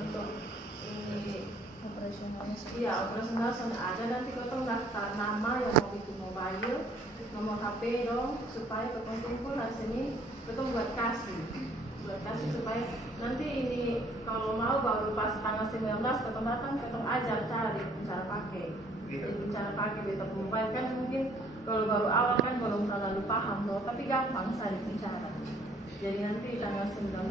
untuk ini operasional. Iya, operasional sudah ada. Nanti kotong daftar nama yang mau bikin mobile, nomor HP dong, supaya kotong kumpul hari Senin, kotong buat kasih supaya nanti ini kalau mau baru pas tanggal 19 kotong datang, kotong ajar cara pakai. Jadi cara pakai beta mobile kan mungkin kalau baru awal kan belum terlalu paham loh, tapi gampang saya bicara. Jadi nanti tanggal 19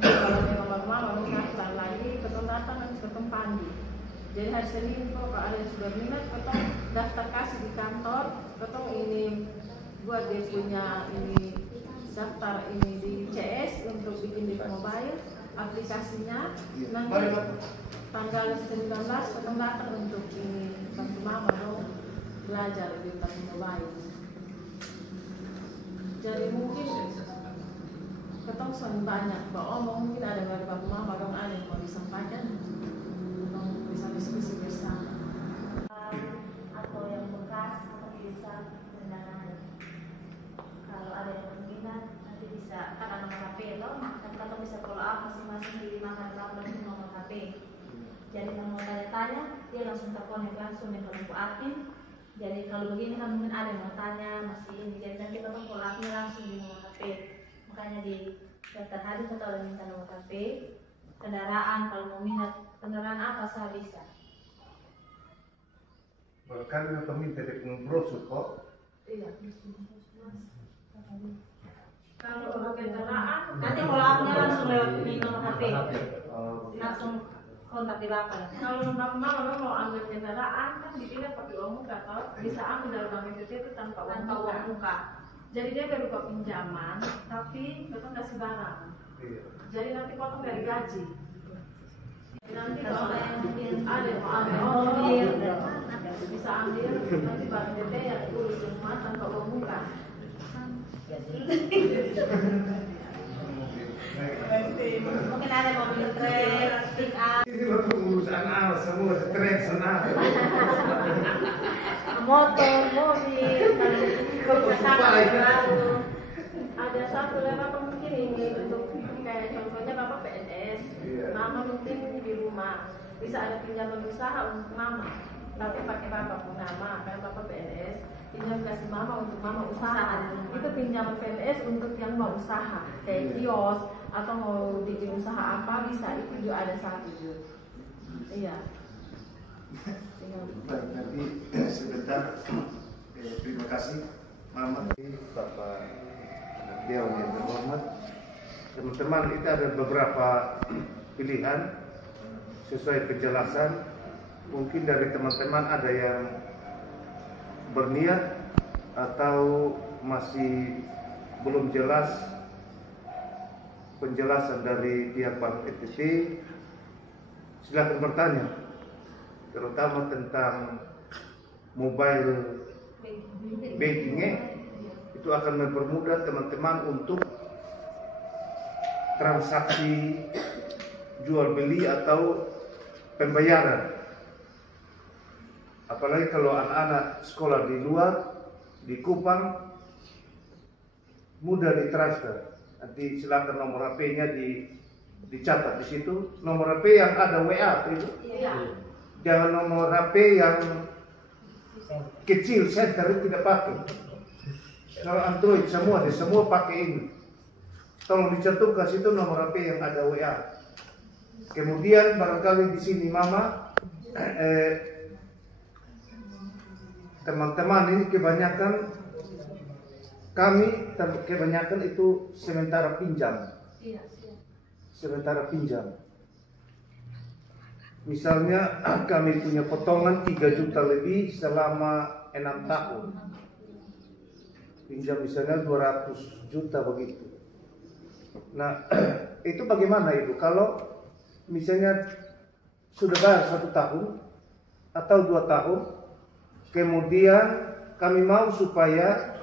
kalau memang baru daftar lagi, kotong datang nanti kotong pandu. Jadi hari Senin kalau ada yang sudah minat, kotong daftar kasih di kantor, kotong ini buat dia punya ini daftar ini di CS untuk bikin di mobile aplikasinya. Nanti tanggal 19 kotong datang untuk ini bantu mama dong belajar di mobile. Jadi mungkin ketong son banyak mungkin ada dari bantu mama dong, ada yang mau disampaikan, ketong bisa diskusi bersama. Atau yang bekas atau bisa mendanai. Kalau ada yang berminat nanti bisa karena nomor HP loh, nanti kita bisa follow up masing-masing di makan dan nomor HP. Jadi kalau mau tanya-tanya dia langsung teleponin langsung dengan kelompok admin. Jadi kalau begini kan mungkin ada yang mau tanya masih ini, jadi nanti kita follow upnya langsung di nomor HP. Makanya di daftar hadis atau ada minta nomor HP, kendaraan kalau mau minat kendaraan apa saya bisa. Bahkan atau minta dari brosur kok. Iya. Kalau kendaraan Nanti follow upnya langsung lewat di nomor HP, langsung kontak di bapak. kalau mama mau ambil kendaraan kan dipilih pakai uang muka atau bisa ambil dari bank BTT itu tanpa uang muka. Jadi dia berupa pinjaman, tapi kita kasih barang. Jadi nanti potong dari gaji. Nanti kalau ada mobil, bisa ambil nanti bank BTT yang urus semua tanpa uang muka. Mungkin ada mobil trek, pick up, Ini waktu urusan semua stres senang. motor, mobil, lalu Ada satu level mungkin ini untuk kayak contohnya bapak PNS, mama mungkin di rumah bisa ada pinjaman usaha untuk mama, tapi pakai bapak pun nama karena bapak PNS. Pinjam kasih mama untuk mama usaha. Itu pinjaman PNS untuk yang mau usaha kayak kios atau mau bikin usaha apa bisa, itu juga ada satu juga. Iya. Baik, nanti sebentar. Terima kasih Mama, Bapak Dewan yang terhormat. Teman-teman, itu ada beberapa pilihan sesuai penjelasan. Mungkin dari teman-teman ada yang berniat atau masih belum jelas penjelasan dari pihak Bank BTT, silakan bertanya, terutama tentang mobile bankingnya. Itu akan mempermudah teman-teman untuk transaksi jual beli atau pembayaran. Apalagi kalau anak-anak sekolah di luar, di Kupang, mudah ditransfer. Nanti silakan nomor HP-nya dicatat di situ. Nomor HP yang ada WA itu. Iya. Jangan nomor HP yang kecil, center itu tidak pakai. Kalau Android semua pakai ini. Tolong dicantumkan situ nomor HP yang ada WA. Kemudian barangkali di sini Mama, teman-teman ini kebanyakan itu sementara pinjam. Iya. Sementara pinjam. Misalnya kami punya potongan 3 juta lebih selama 6 tahun. Pinjam misalnya 200 juta begitu. Nah, itu bagaimana Ibu? Kalau misalnya sudah bayar 1 tahun atau 2 tahun, kemudian kami mau supaya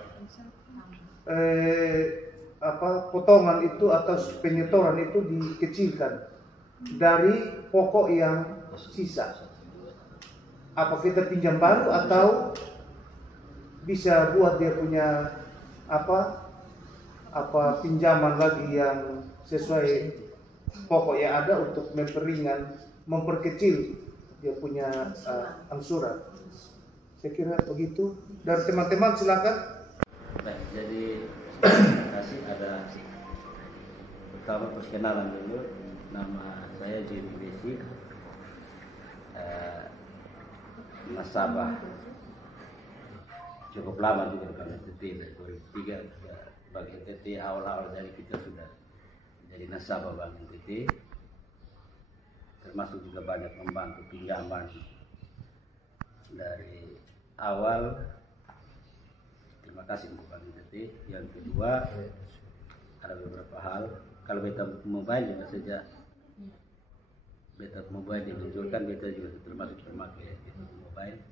potongan itu atau penyetoran itu dikecilkan dari pokok yang sisa. Apa kita pinjam baru atau bisa buat dia punya pinjaman lagi yang sesuai pokok yang ada untuk memperingan, memperkecil dia punya angsuran. Saya kira begitu. Dari teman-teman silakan. Baik, jadi kasih ada pertama perkenalan dulu. Nama saya Jimmy Besi, nasabah cukup lama juga Bank NTT dari 2003. Bank NTT awal-awal dari kita sudah jadi nasabah Bank NTT, termasuk juga banyak membantu pinjaman dari awal. Terima kasih untuk Bank NTT. Yang kedua, ada beberapa hal. Kalau beta mobile juga sejak beta mobile dimunculkan, beta juga termasuk pemakai mobile.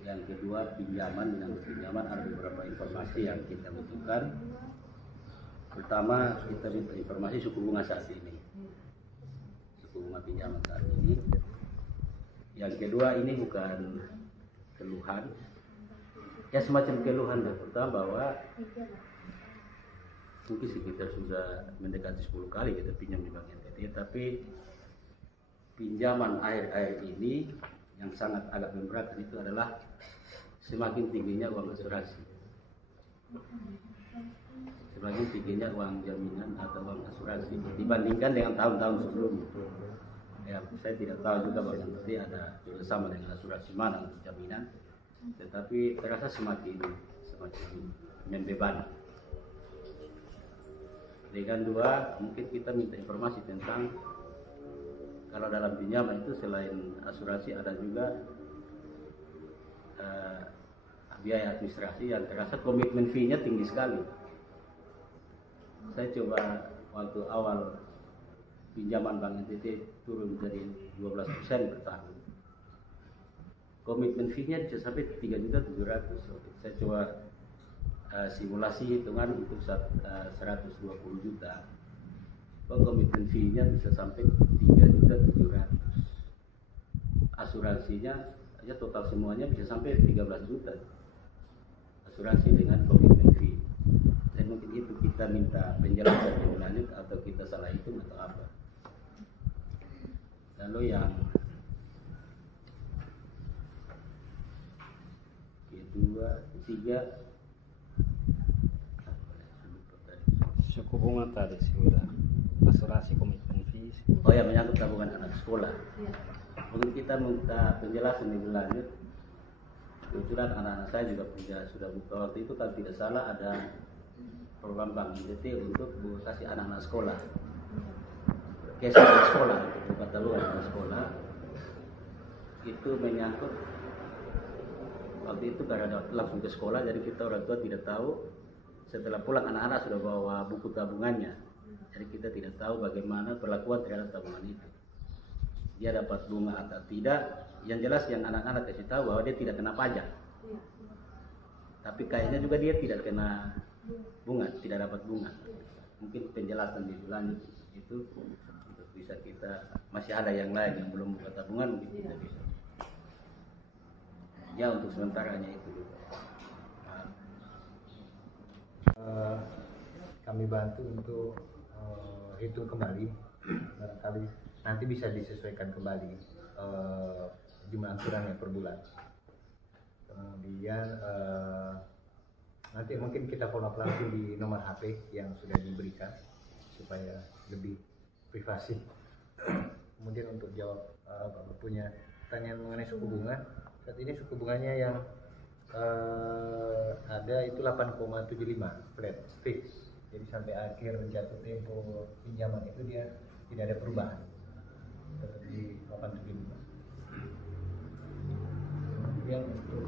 Yang kedua, pinjaman. Dengan pinjaman ada beberapa informasi yang kita butuhkan. Pertama, kita minta informasi suku bunga saat ini, suku bunga pinjaman saat ini. Yang kedua, ini bukan keluhan, ya semacam keluhan. Yang pertama bahwa mungkin sekitar sudah mendekati 10 kali kita pinjam di Bank NTT, tapi pinjaman akhir-akhir ini yang sangat agak memberatkan itu adalah semakin tingginya uang asuransi, semakin tingginya uang jaminan atau uang asuransi dibandingkan dengan tahun-tahun sebelumnya. Ya, saya tidak tahu juga bahwa nanti ada bersama dengan asuransi mana untuk jaminan, tetapi terasa semakin membebani. Dengan dua, mungkin kita minta informasi tentang kalau dalam pinjaman itu selain asuransi ada juga biaya administrasi yang terasa komitmen fee-nya tinggi sekali. Saya coba waktu awal pinjaman Bank NTT turun jadi 12% per tahun. Komitmen fee-nya bisa sampai 3.700.000. Saya coba simulasi hitungan untuk 120 juta. Komitmen fee-nya bisa sampai 3.700.000. Asuransinya aja total semuanya bisa sampai 13 juta. Asuransi dengan komitmen fee. Dan mungkin itu kita minta penjelasan lebih lanjut atau kita salah hitung atau apa. Lalu yang kedua, ketiga, suku bunga tadi sudah, asuransi komitmen fee. oh ya, menyangkut tabungan anak sekolah. Mungkin kita minta penjelasan lebih lanjut. Kebetulan anak-anak saya juga sudah buka waktu itu, kalau tidak salah ada program Bank NTT untuk kasih anak-anak sekolah, cash anak sekolah, untuk buka tabungan anak sekolah. Itu menyangkut waktu itu karena langsung ke sekolah, jadi kita orang tua tidak tahu. Setelah pulang anak-anak sudah bawa buku tabungannya, jadi kita tidak tahu bagaimana perlakuan terhadap tabungan itu. Dia dapat bunga atau tidak. Yang jelas yang anak-anak kasih tahu bahwa dia tidak kena pajak. Tapi kayaknya juga dia tidak kena bunga, tidak dapat bunga. Mungkin penjelasan lebih lanjut itu untuk bisa kita, masih ada yang lain yang belum buka tabungan, mungkin kita bisa. Ya, untuk sementaranya itu dulu. Kami bantu untuk hitung kembali, barangkali nanti bisa disesuaikan kembali jumlah angsurannya per bulan. Kemudian nanti mungkin kita follow up langsung di nomor HP yang sudah diberikan supaya lebih privasi. Kemudian untuk jawab Bapak punya pertanyaan mengenai suku bunga, saat ini suku bunganya yang ada itu 8,75 flat fix. Jadi sampai akhir jatuh tempo pinjaman itu dia tidak ada perubahan, tetap di 8,75. Kemudian untuk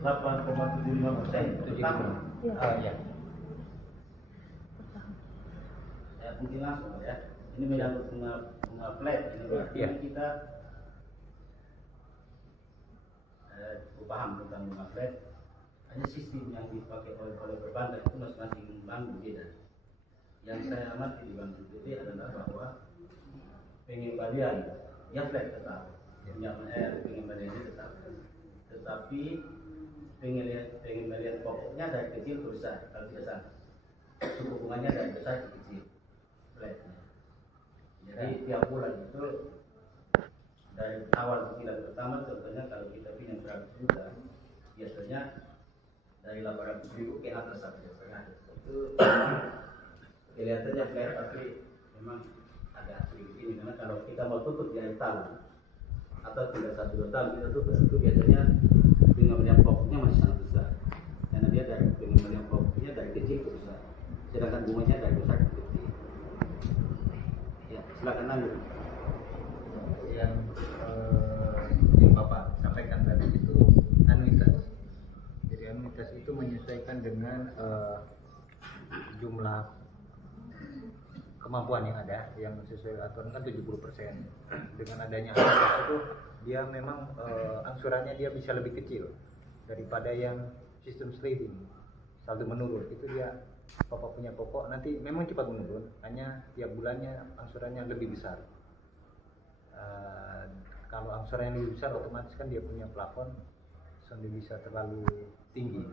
8,75%. ya. Ya, mungkin langsung ya. Ini menyangkut bunga flat. Ini berarti kita paham tentang bunga flat. Hanya sistem yang dipakai oleh perbankan itu masing-masing bank berbeda. Yang saya amati di Bank NTT adalah bahwa pengembalian ya flat tetap, pengembaliannya tetap, tetapi pengembalian pokoknya dari kecil ke besar. Kalau tidak salah, suku bunganya dari besar ke kecil. flatnya. Jadi tiap bulan itu dari awal cicilan pertama, contohnya kalau kita pinjam 100 juta, biasanya dari 800.000 ke atas 1,5 itu kelihatannya flat, tapi memang agak sedikit ini, karena kalau kita mau tutup di akhir tahun atau tidak 1-2 tahun kita tutup, itu biasanya pengembalian pokoknya masih sangat besar, karena dia dari pengembalian pokoknya dari kecil ke besar, sedangkan bunganya dari besar ke kecil. Ya, silakan lanjut. Yang Bapak sampaikan tadi itu anuitas. Jadi anuitas itu menyesuaikan dengan jumlah kemampuan yang ada, yang sesuai aturan kan 70%. Dengan adanya anuitas itu dia memang angsurannya dia bisa lebih kecil daripada yang sistem sliding, saldo menurun. Itu dia Bapak punya pokok nanti memang cepat menurun, hanya tiap bulannya angsurannya lebih besar. Kalau angsurannya lebih besar, otomatis kan dia punya plafon tidak bisa terlalu tinggi,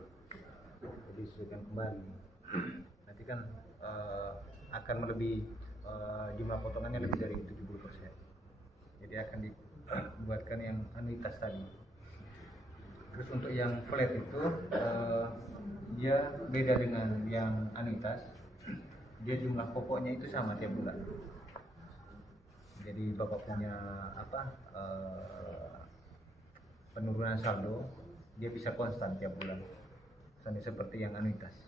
jadi sesuaikan kembali. Nanti kan akan melebihi jumlah potongannya lebih dari 70%. Jadi akan dibuatkan yang anuitas tadi. Terus untuk yang flat itu dia beda dengan yang anuitas. Dia jumlah pokoknya itu sama tiap bulan. Jadi Bapak punya penurunan saldo, dia bisa konstan tiap bulan, sama seperti yang anuitas.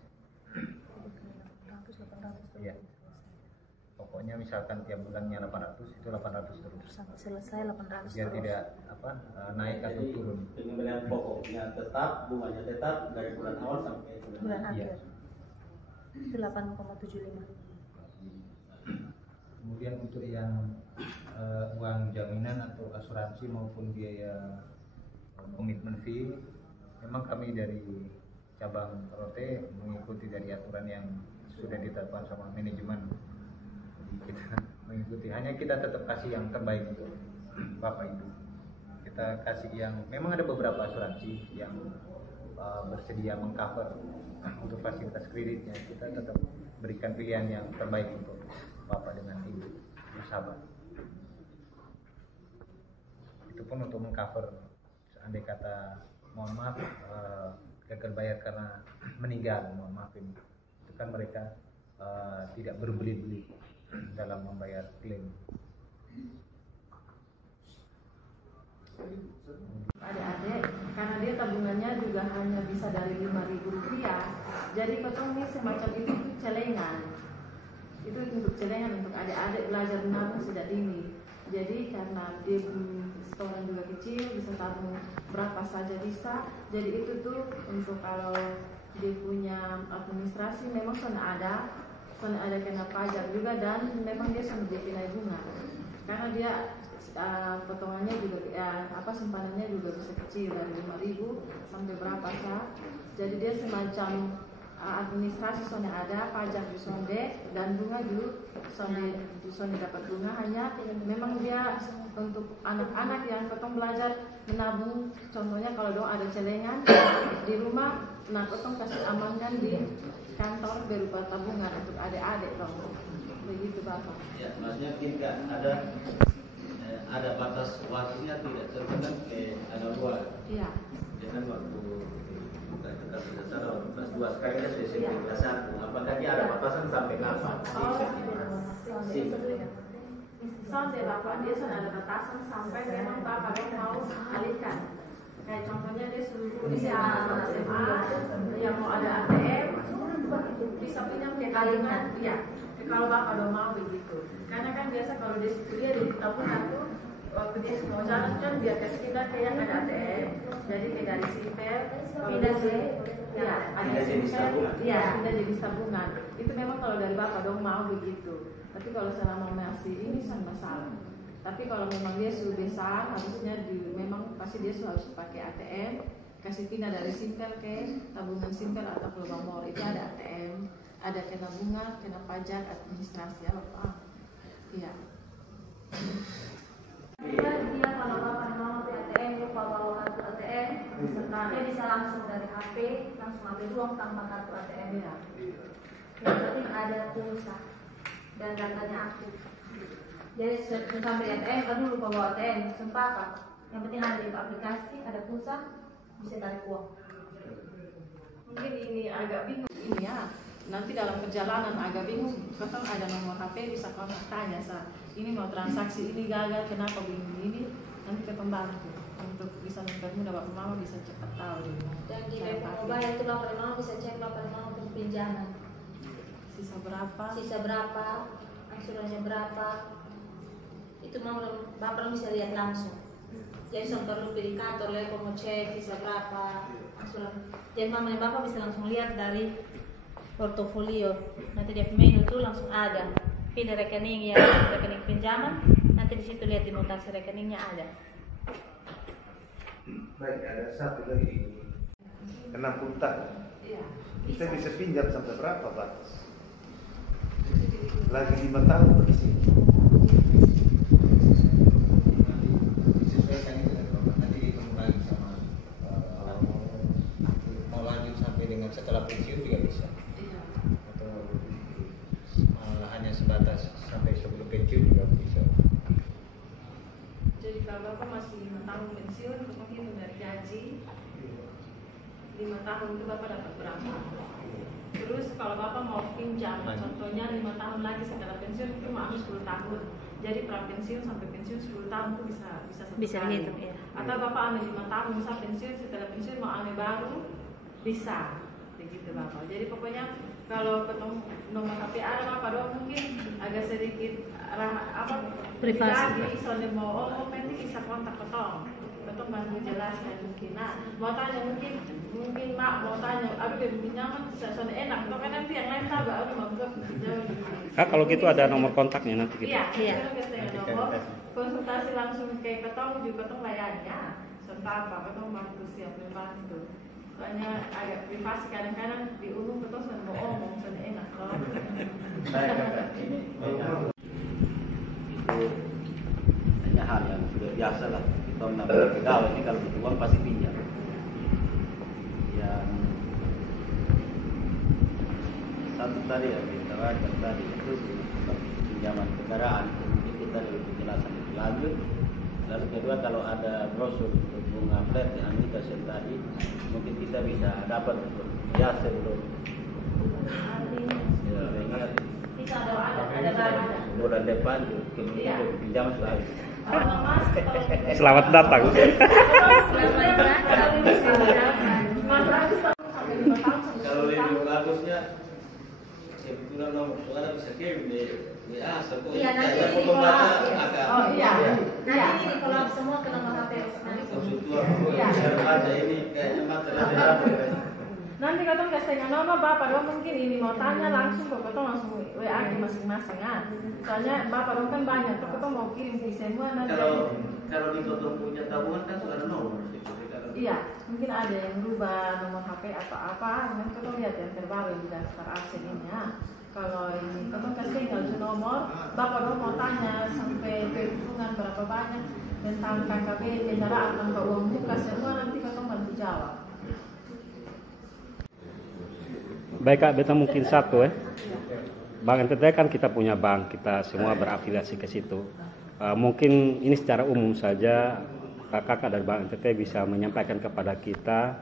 Iya. Pokoknya misalkan tiap bulannya 800, itu 800 terus. Sampai selesai 800 Biar terus. tidak naik atau Jadi, turun. pengembalian pokoknya tetap, bunganya tetap dari bulan awal sampai Bulan Iya. akhir. Itu 8,75. Kemudian untuk yang uang jaminan atau asuransi maupun biaya komitmen fee, memang kami dari cabang Rote mengikuti dari aturan yang sudah ditetapkan sama manajemen. Jadi kita mengikuti, hanya kita tetap kasih yang terbaik untuk Bapak Ibu. Kita kasih yang memang ada beberapa asuransi yang bersedia mengcover untuk fasilitas kreditnya. Kita tetap berikan pilihan yang terbaik untuk Bapak dengan Ibu sahabat. Itu pun untuk mengcover seandai kata mohon maaf gagal bayar karena meninggal, mohon maaf ini. Itu kan mereka tidak berbelit-belit dalam membayar klaim. Adik-adik, karena dia tabungannya juga hanya bisa dari Rp5.000, jadi potong ini semacam itu celengan. Itu untuk celengan untuk adik-adik belajar menabung sejak dini. Jadi karena dia setoran juga kecil, bisa tabung berapa saja bisa. Jadi itu tuh untuk kalau dia punya administrasi memang sudah ada kena pajak juga, dan memang dia sudah DP bunga. Karena dia potongannya juga simpanannya juga bisa kecil dari 5.000 sampai berapa sah. Jadi dia semacam administrasi sonde ada, pajak di sonde, dan bunga juga sonde dapat bunga. Hanya memang dia untuk anak-anak yang potong belajar menabung, contohnya kalau dong ada celengan di rumah, nah potong kasih amankan di kantor berupa tabungan untuk adik-adik dong. Begitu Bapak. Ya, maksudnya tidak ada batas waktunya, tidak terkena ke ada luar. Iya. Dengan waktu bukan tetap berdasar waktu kelas 2, sekarang kan sudah SMP kelas 1. Apakah dia ada batasan sampai kapan? Sonde Bapak, dia sudah ada batasan sampai memang Bapak mau alihkan. Kayak contohnya dia suruh anak SMA yang mau ada ATM bisa pinjam ke tabungan, iya. Kalau Bapak udah mau begitu. Karena kan biasa kalau dia kuliah di tabungan tuh waktu dia mau jalan kan dia kasih kita ke yang ada ATM. Jadi kayak dari Simpel, pindah sih, ya ada Simpel, ya pindah jadi tabungan. Itu memang kalau dari Bapak dong mau begitu. Tapi kalau selama masih ini sangat masalah. Tapi kalau memang dia sudah besar, harusnya memang pasti dia harus pakai ATM. Kasih pindah dari Simpel ke tabungan Simpel atau ke Bank Mall, itu ada ATM, ada kena bunga, kena pajak, administrasi ya Bapak. Iya. Dia kalau Bapak mau ke ATM, lupa bawa kartu ATM, dia bisa langsung dari HP langsung ambil uang tanpa kartu ATM. Iya. Yang penting ada pulsa. dan datanya aktif. Jadi sampai ATM kan dulu lupa bawa ATM, sumpah apa? Yang penting ada di aplikasi, ada pulsa, bisa tarik uang. Mungkin ini agak bingung ini ya. Nanti dalam perjalanan agak bingung, ketemu ada nomor HP bisa kontak tanya ini mau transaksi ini gagal kenapa begini ini, nanti ketemu bantu untuk bisa mempermudah bapak mama bisa cepat tahu. Dan di mobile itu bapak dan mama bisa cek bapak dan mama untuk pinjaman. Sisa berapa, angsurannya berapa, itu mau bapak bisa lihat langsung. Jadi perlu pergi kantor lagi mau cek sisa berapa angsuran. Jadi mama dan bapak bisa langsung lihat dari portofolio. Nanti dia menu itu langsung ada. Pilih rekening yang rekening pinjaman, nanti di situ lihat di notasi rekeningnya ada. Baik, ada satu lagi 60 tahun. Iya. Kita bisa pinjam sampai berapa batas? Lagi 5 tahun bersih. Disesuaikan itu kan Bapak. Nanti dihitung lagi sama mau lanjut sampai dengan setelah pensiun juga bisa. Iya. Atau hanya sebatas sampai sebelum pensiun juga bisa. Jadi kalau bapak masih 5 tahun pensiun, mungkin dari gaji 5 tahun itu bapak dapat berapa? Terus kalau bapak mau pinjam, contohnya 5 tahun lagi setelah pensiun itu mau ambil 10 tahun. Jadi prapensiun sampai pensiun 10 tahun itu bisa kali. dihitung ya. Atau bapak ambil 5 tahun misal pensiun, setelah pensiun mau ambil baru bisa. Begitu bapak. Jadi pokoknya kalau ketemu nomor HP ada bapak doang mungkin agak sedikit privasi. Soalnya mau penting bisa kontak ketong bantu jelaskan mungkin. Nah mau tanya mungkin mak mau tanya, aduh dia pinjaman soalnya enak, atau kan nanti yang lain tahu, aduh mau gue pinjam. Kalau gitu ada nomor kontaknya nanti kita. Iya. Kita nomor konsultasi langsung kayak ketong juga ketong layarnya. Serta apa ketong bantu siap membantu. Soalnya agak privasi kadang-kadang di umum ketong mau ngomong soalnya enak loh. Itu hanya hal yang sudah biasa lah. Kita menambah pegawai ini kalau butuh uang pasti pinjam. Yang satu tadi yang kita baca tadi itu pinjaman kendaraan, mungkin kita lebih penjelasan lebih lanjut. Lalu kedua kalau ada brosur untuk bunga flat yang kita share tadi, mungkin kita bisa dapat untuk biasa dulu. Ya, ingat. Bisa ada. Bulan depan kemudian pinjam sudah. Selamat datang. Kalau lebih bagusnya kebetulan nomor saudara bisa kirim di WA sepuluh. Iya, nanti saya di membaca follow-up. agak. Oh iya. Nanti ini kalau semua ke nomor HP. Konsultua, saya baca ini kayaknya materi. Nanti katong kasih nama bapak dong mungkin ini mau tanya langsung kok katong langsung WA ke masing-masing kan. Soalnya bapak dong kan banyak, tuh katong mau kirim ke semua nanti. Kalau di katong punya tabungan kan sudah ada nomor. Iya, mungkin ada yang berubah nomor HP atau apa, nanti katong lihat yang terbaru di daftar aset ini ya. Kalau ini katong kasih tinggal nomor, bapak dong mau tanya sampai perhitungan berapa banyak tentang KKB, kendaraan, tanpa uang muka semua nanti katong bantu jawab. Baik Kak, beta mungkin satu Bank NTT kan kita punya bank, kita semua berafiliasi ke situ. Mungkin ini secara umum saja kakak dari Bank NTT bisa menyampaikan kepada kita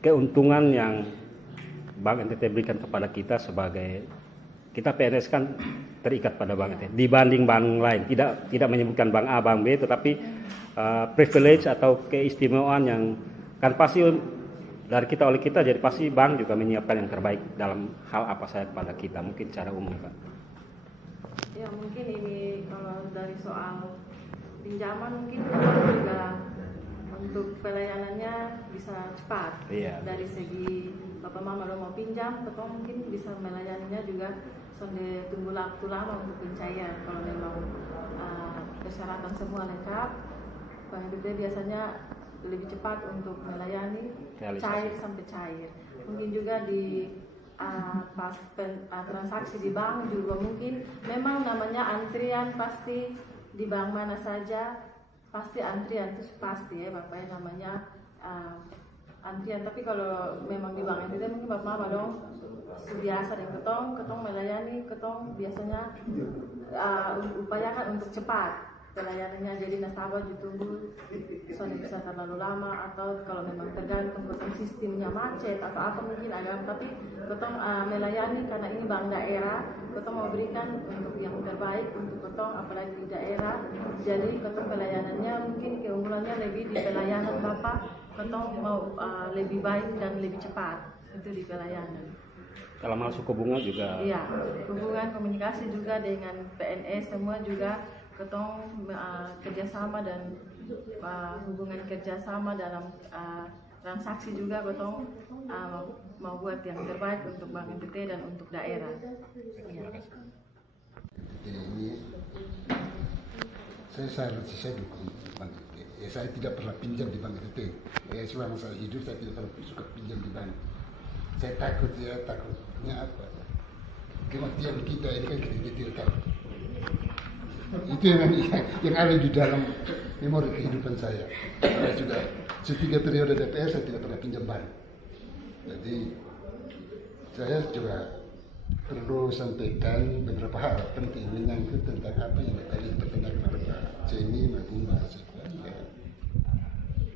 keuntungan yang Bank NTT berikan kepada kita sebagai kita PNS kan terikat pada Bank NTT dibanding bank lain, tidak menyebutkan bank A, bank B, tetapi privilege atau keistimewaan yang kan pasti dari kita oleh kita, jadi pasti bank juga menyiapkan yang terbaik dalam hal apa saja kepada kita, mungkin secara umum Pak. Ya mungkin ini kalau dari soal pinjaman mungkin bank juga untuk pelayanannya bisa cepat. Iya. Dari segi bapak mama lo mau pinjam, tetap mungkin bisa melayaninya juga sampai tunggu waktu lama untuk pencairan. Kalau memang persyaratan semua lengkap, Bank NTT biasanya lebih cepat untuk melayani cair sampai cair. Mungkin juga di pas transaksi di bank juga mungkin memang namanya antrian pasti di bank mana saja pasti antrian itu pasti ya bapak namanya antrian. Tapi kalau memang di Bank NTT mungkin bapak dong biasa dengan ketong melayani, ketong biasanya upayakan untuk cepat pelayanannya, jadi nasabah ditunggu soalnya bisa terlalu lama, atau kalau memang tergantung ketong sistemnya macet atau apa mungkin agak, tapi ketong melayani karena ini bank daerah, ketong mau berikan untuk yang terbaik untuk ketong apalagi di daerah. Jadi ketong pelayanannya mungkin keunggulannya lebih di pelayanan bapak, ketong mau lebih baik dan lebih cepat itu di pelayanan. Kalau masuk ke bunga juga. Iya, hubungan komunikasi juga dengan PNS semua juga ketong kerjasama dan hubungan kerjasama dalam transaksi juga ketong mau buat yang terbaik untuk Bank NTT dan untuk daerah. Ya. Ini saya dukung Bank NTT. Saya tidak pernah pinjam di Bank NTT. Selama saya hidup saya tidak pernah suka pinjam di bank. Saya takutnya apa? Kematian kita ini kan kita tidak tahu. Itu yang ada di dalam memori kehidupan saya. Saya juga setiap periode DPR saya tidak pernah pinjam bank. Jadi saya juga perlu sampaikan beberapa hal penting menyangkut tentang apa yang tadi dipertanyakan oleh Pak Ceni maupun Pak Sekwan. Ya.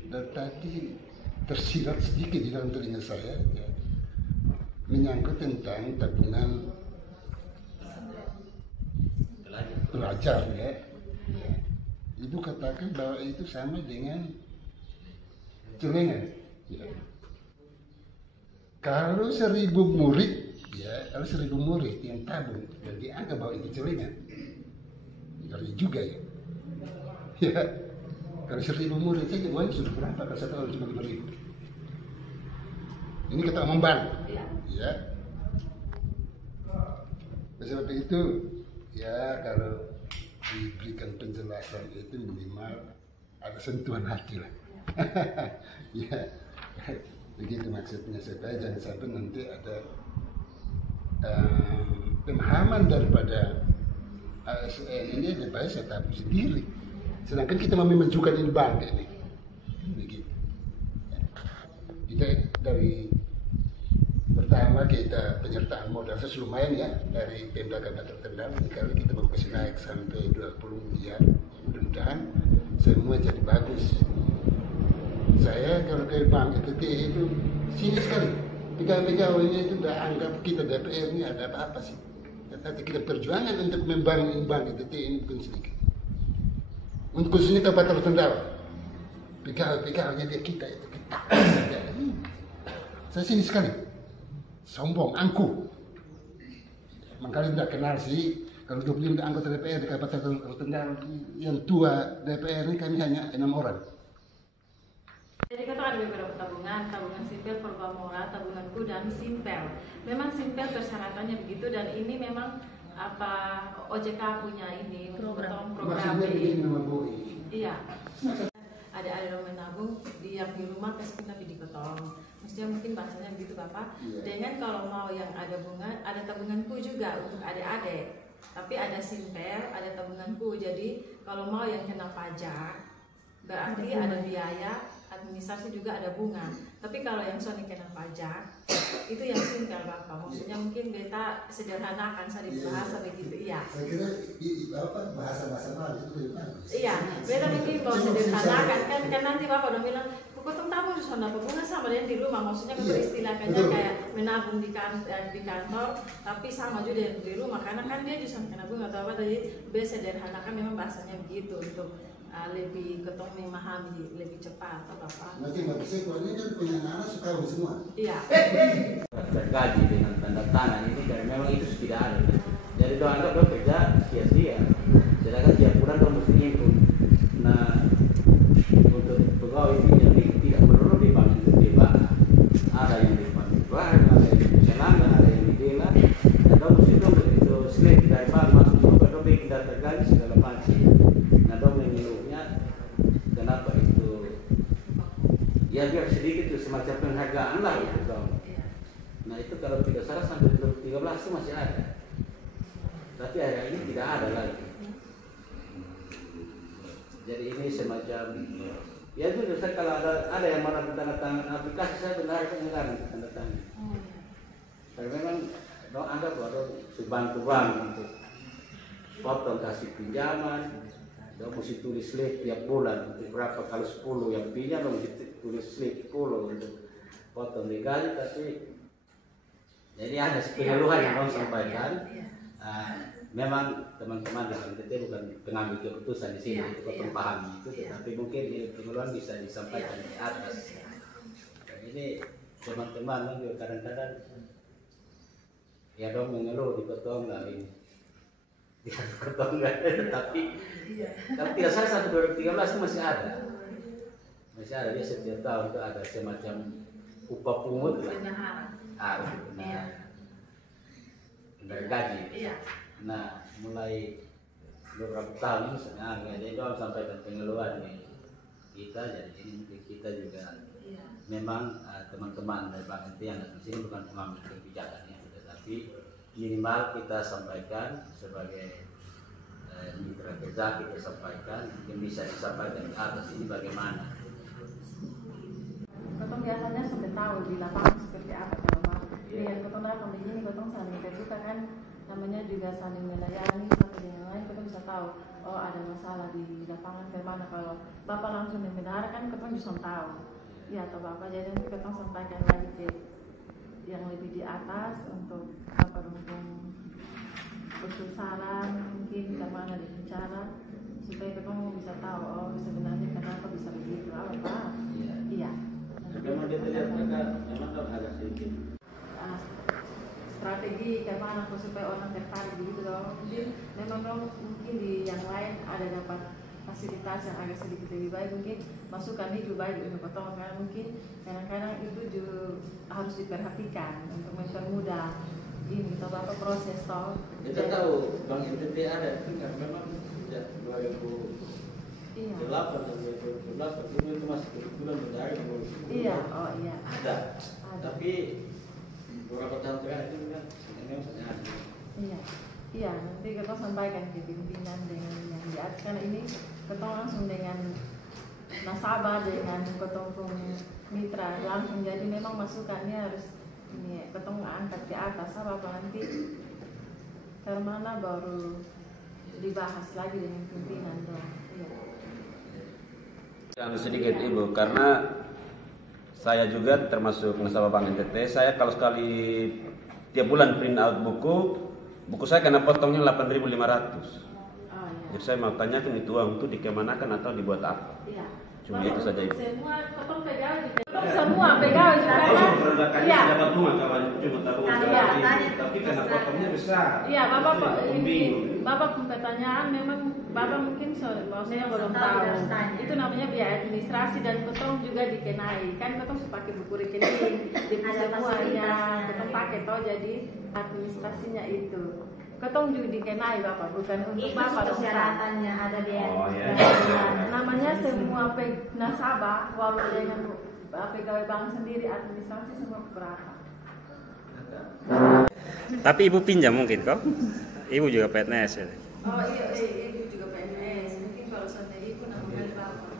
Dan tadi tersirat sedikit di dalam telinga saya, ya, menyangkut tentang tabungan pelajar, ya. Ibu katakan bahwa itu sama dengan celengan. Ya. Kalau 1000 murid, ya, kalau 1000 murid yang tabung dan dianggap bahwa itu celengan, ngeri juga ya. Ya, kalau 1000 murid saja uangnya sudah berapa? Kalau saya tahu cuma 5.000. Ini kita ngomong bank, ya. Sebab itu, ya kalau diberikan penjelasan itu minimal ada sentuhan hati lah. Ya, begitu maksudnya, supaya jangan sampai nanti ada pemahaman daripada ASN ini lebih baik saya tabung sendiri. Sedangkan kita mau memajukan ini bank ini. Begitu. Kita dari pertama kita penyertaan modal lumayan ya dari Pemda Kabupaten Kendal. Kali kita mau kasih naik sampai 20 miliar. Mudah-mudahan semua jadi bagus. Saya kalau ke Bank NTT itu sini sekali. Pegawai-pegawainya itu udah anggap kita DPR ini ada apa-apa sih. Tetapi kita perjuangan untuk membangun Bank NTT ini bukan sedikit. Untuk khususnya Kabupaten Kendal. Pegawai-pegawainya dia kita itu kita. Saya sini sekali. Sombong, angku. Makanya tidak kenal sih. Kalau 25 anggota DPR di Kabupaten Kendal yang tua DPR ini kami hanya 6 orang. Jadi kita ada beberapa tabungan simpel, Perpamora, tabunganku dan simpel. Memang simpel persyaratannya begitu dan ini memang apa OJK punya ini program ini. Iya. Ada yang menabung di yang di rumah kasih tapi dipotong. Maksudnya mungkin bahasanya begitu Bapak. Dengan kalau mau yang ada bunga, ada tabunganku juga untuk adik-adik. Tapi ada simpel, ada tabunganku. Jadi kalau mau yang kena pajak, berarti ada biaya administrasi juga ada bunga. Tapi kalau yang Sony kena pajak itu yang simpel Bapak. Maksudnya mungkin beta sederhanakan saya bahasa begitu. Iya. Saya kira bahasa baru itu bagus. Iya, beta mungkin kalau sederhanakan kan nanti Bapak udah bilang potong tabung sudah bunga sama dengan di rumah. Maksudnya kan beristilahkannya kayak menabung di kantor, tapi sama juga di rumah karena kan dia juga kena bunga atau apa. Jadi sederhanakan memang bahasanya begitu untuk lebih ketong memahami lebih cepat atau apa. Nanti Mbak Sekwan ini kan punya anak suka semua. Iya. Tergaji dengan tanda tangan ini dan memang itu tidak ada. Jadi doa anggap doa kerja sia-sia. Sedangkan tiap bulan doa mesti ngimpun. Nah untuk pegawai ini jadi tidak perlu dibangun Pak. Ada yang dibangun Pak, ada yang di Selangor, ada yang di Dela. Dan doa mesti itu slip dari Pak masuk ke doa kita tergaji segala macam. Nah doa menyeluruhnya kenapa itu? Ya biar sedikit itu semacam penghargaan lah itu dong. Nah itu kalau tidak salah sampai 2013 itu masih ada. Tapi hari ini tidak ada lagi. Jadi ini semacam Ya itu saya kalau ada yang mana tanda tangan aplikasi saya benar enggak tanda tangan. Tapi memang dong anggap bahwa bantu untuk potong kasih pinjaman, dong mesti tulis slip tiap bulan untuk berapa kalau 10 yang pinjam dong mesti tulis slip 10 untuk potong digaji. Tapi jadi ada pengeluhan yang dong sampaikan. Memang teman-teman di BNTT bukan pengambil keputusan di sini, itu potong pahami itu, tetapi mungkin ini pengeluhan bisa disampaikan di atas. Dan ini teman-teman juga kadang-kadang ya dong mengeluh dipotong lah ini, dipotong nggak, tapi tidak salah sampai 2013 masih ada dia setiap tahun itu ada semacam upah pungut lah, dari gaji. Nah, mulai beberapa tahun ini jadi dong sampaikan pengeluhan nih kita, jadi ini mungkin kita juga memang teman-teman dari Bank NT yang datang sini bukan pengambil kebijakan ya, tetapi minimal kita sampaikan sebagai mitra kerja, kita sampaikan yang bisa disampaikan di atas ini bagaimana. Kotong biasanya sudah tahu di lapangan seperti apa kalau lihat kotong datang begini, kotong saling terbuka kan, namanya juga saling melayani satu dengan lain. Kotong bisa tahu oh ada masalah di lapangan kemana. Kalau bapak langsung membenarkan, kotong bisa tahu ya atau bapak, jadi nanti kotong sampaikan lagi ke yang lebih di atas untuk bapak dukung usul saran mungkin kemana dibicara, supaya kotong bisa tahu oh sebenarnya kenapa bisa begitu apa. Iya. Memang kita lihat mereka memang agak sedikit strategi kemana supaya orang tertarik begitu dong. Memang mungkin di yang lain ada dapat fasilitas yang agak sedikit lebih baik, mungkin masukan itu baik untuk potong, karena mungkin kadang-kadang itu juga harus diperhatikan untuk mempermudah ini atau apa proses toh. Kita tahu Bank NTT ada kan memang sejak 2008 dan 2011 tapi itu masih kebetulan mencari. Iya, oh iya. Ada. Tapi beberapa tahun terakhir itu kan ini maksudnya ada. Iya, nanti kita sampaikan ke pimpinan dengan yang di atas, karena ini kita langsung dengan nasabah dengan ketemu mitra langsung, jadi memang masukannya harus ini ketemu angkat ke atas apa nanti kemana baru dibahas lagi dengan pimpinan dong. Iya. Yang sedikit Ibu, karena saya juga termasuk nasabah Bank NTT. Saya kalau sekali tiap bulan print out buku saya kena potongnya 8.500. Jadi saya mau tanyakan itu uang itu dikemanakan atau dibuat apa? Iya. Cuma itu saja Ibu. Semua pegawai Iya. Dapat rumah kalau cuma tabungan tapi karena potongnya besar. Iya, Bapak pertanyaan memang Bapak mungkin maksudnya belum tahu. Itu namanya biaya administrasi dan ketong juga dikenai. Kan ketong pakai buku rekening, di semuanya ketong pakai toh, jadi administrasinya itu. Ketong juga dikenai Bapak, bukan untuk itu Bapak dong. Persyaratannya ada biaya Namanya semua nasabah walau dengan pegawai bank sendiri administrasi semua berapa. Tapi Ibu pinjam mungkin kok? Ibu juga PNS ya? Oh iya, Ibu juga PNS. Mungkin kalau sampai Ibu namanya Bapak.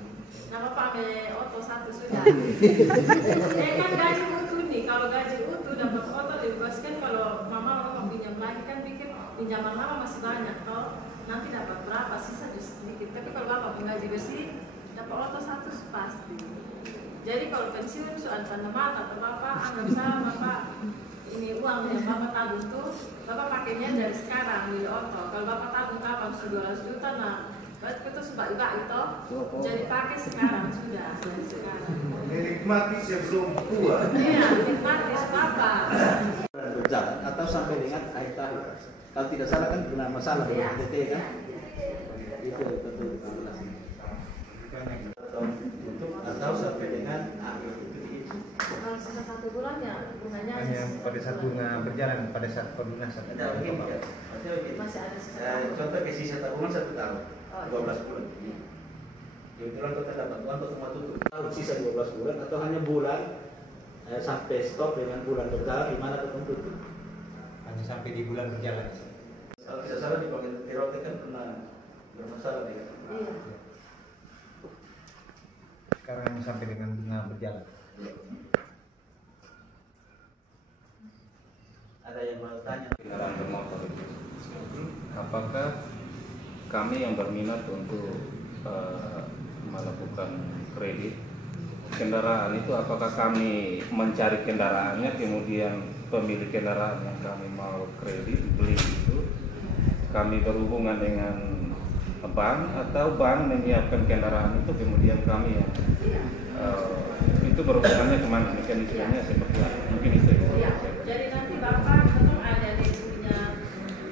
Nama Pak Oto satu sudah. Kan gaji utuh nih. Kalau gaji utuh dapat Oto dibebaskan. Kalau Mama mau pinjam lagi kan pikir pinjaman Mama masih banyak toh. Nanti dapat berapa sisa sedikit. Tapi kalau Bapak menggaji bersih dapat Oto satu pasti. Jadi kalau pensiun soal tanda mata atau Bapak anggap sama Bapak ini uang yang Bapak tabung tuh Bapak pakainya dari sekarang di Oto. Kalau Bapak tabung kapan 200 juta, nah berarti itu sebab itu jadi pakai sekarang sudah sekarang. Menikmati sebelum tua. Iya, menikmati Bapak. Berjalan atau sampai dengan akhir tahun. Kalau tidak salah kan pernah masalah dengan NTT kan? Itu tentu atau sampai dengan akhir itu. Kalau sisa 1 bulan ya bunganya Hanya pada saat bunga berjalan, pada saat pelunasan. Ada begini ya. masih ada sisa. Contoh ke sisa tabungan 1 tahun, 12 bulan. Kebetulan kita dapat uang untuk semua tutup. Tahun sisa 12 bulan atau hanya bulan sampai stop dengan bulan berjalan di mana kita tutup. Hanya sampai di bulan berjalan. Kalau tidak salah di Bank NTT kan pernah bermasalah dengan. Iya. sekarang sampai dengan bunga berjalan. Ada yang mau tanya? Kendaraan bermotor itu, apakah kami yang berminat untuk melakukan kredit kendaraan itu, apakah kami mencari kendaraannya, kemudian pemilik kendaraan yang kami mau kredit beli itu kami berhubungan dengan bank, atau bank menyiapkan kendaraan itu kemudian kami yang itu berhubungannya kemana, mekanismenya seperti apa? Mungkin itu Ya, jadi nanti Bapak memang ada di punya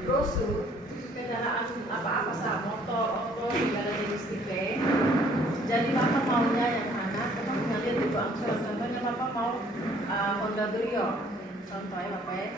brosur kendaraan apa-apa sah, motor, kendaraan jenis tipe. Jadi Bapak maunya yang mana? Bapak ngeliat itu angsuran, contohnya Bapak mau Honda Brio, contohnya Bapak ya.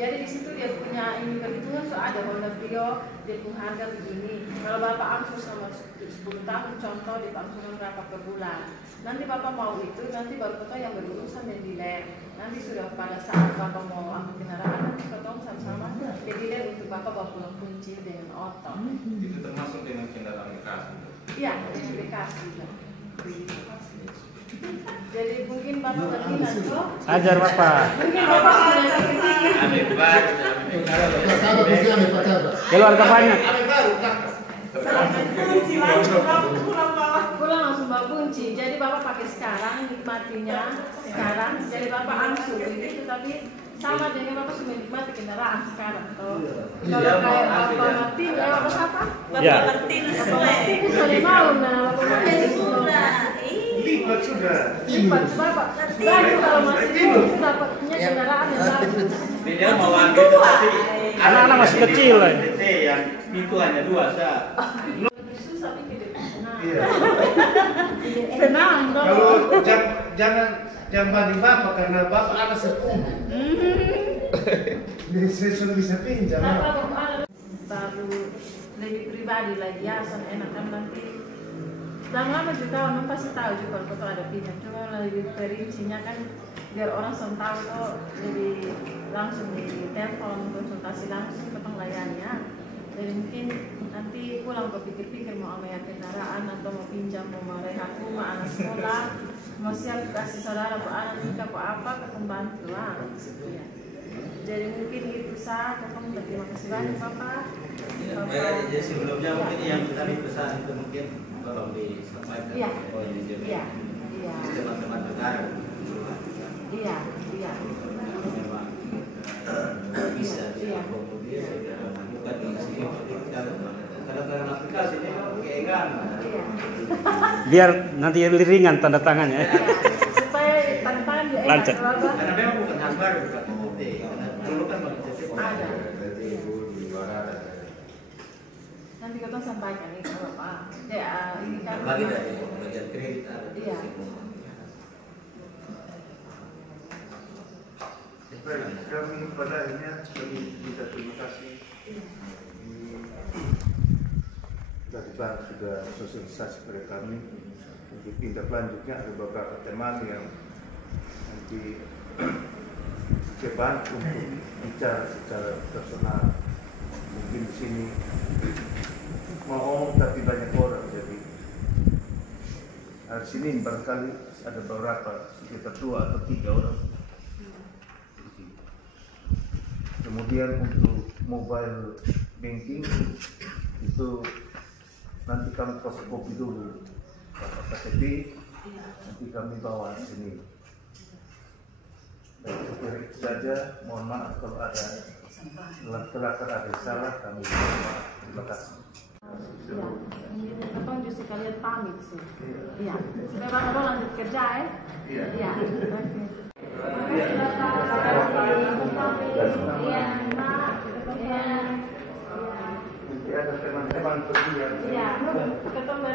Jadi di situ dia punya ini perhitungan, so ada Honda Brio, dia punya harga begini. Kalau Bapak angsur sama 10 tahun, contoh dia angsuran berapa per bulan. Nanti Bapak mau itu, nanti baru kita yang berurusan dan dealer. Nanti sudah pada saat Bapak mau ambil kendaraan, nanti kita sama-sama ke dealer untuk Bapak bawa pulang kunci dengan oto. itu termasuk dengan kendaraan bekas. Iya, dengan bekas juga. Jadi mungkin Bapak berminat kok. Ajar Bapak. Mungkin Bapak sudah pikir-pikir. Kalau bisa nih Pak Kabar. Keluarga banyak. Pulang langsung bawa kunci. Jadi Bapak pakai sekarang, nikmatinya sekarang. Jadi Bapak angsur begitu, tapi sama dengan Bapak sudah menikmati kendaraan sekarang. Kalau kayak Bapak ngerti, ya Bapak apa? Ya. Bapak ngerti, sudah mau nah Bapak ngerti. Lipat sudah. Lipat Bapak. Baru kalau masih baru dapatnya kendaraan yang bagus. Dia mau ambil tapi Anak-anak masih kecil lah. yang itu hanya 2 sah. Susah bikin. Iya. Senang Kalau jangan banding Bapak karena Bapak anak sepupu. Jadi saya sudah bisa pinjam. Baru lebih pribadi lagi ya, son enak kan nanti. Lama-lama juga orang pasti tahu juga kalau foto ada pinjam. Cuma lebih perincinya kan biar orang son tahu kok, lebih langsung di telepon konsultasi langsung ke pelayannya. Jadi mungkin nanti pulang kepikir-pikir mau ambil kendaraan atau mau pinjam, mau rehat rumah anak sekolah, mau siap kasih saudara ke anak nikah ke apa, ke pembantu lah. Ya. Jadi mungkin itu sah, ketemu terima kasih banyak Bapak. Ya, sebelumnya mungkin yang tadi pesan itu mungkin tolong disampaikan. Iya. Oh, ini juga. Iya. Iya. Teman-teman negara. Iya. Iya. Memang bisa diakomodir bukan di sini kadang-kadang aplikasi ini keenggan. Iya. Biar nanti ringan tanda tangannya. Iya. Supaya tantangan dia enak. Lancar. Bapak. Karena memang bukan hal baru bukan OT. Karena dulu kan inisiatif Ada. Nanti kita sampaikan itu Bapak. Ya, ini kan. bagi dari pengajian kredit ada. Iya. Baik, kami pada akhirnya kami minta terima kasih. Dari bank sudah sosialisasi kepada kami. Untuk tindak lanjutnya ada beberapa teman yang nanti ke bank untuk bicara secara personal. Mungkin di sini mau ngomong tapi banyak orang, jadi hari Senin barangkali ada beberapa sekitar 2 atau 3 orang. Kemudian untuk mobile banking itu nanti kami fotokopi dulu KTP, nanti kami bawa sini. Dan seperti itu saja, mohon maaf kalau ada ada salah, kami mohon maaf. Terima kasih. Iya. Bapak justru kalian pamit sih. Iya. Supaya Bapak lanjut kerja ya. Iya. Iya. Oke. Terima kasih Bapak. Iya. Nanti ada teman-teman berdua. Iya. Ketemu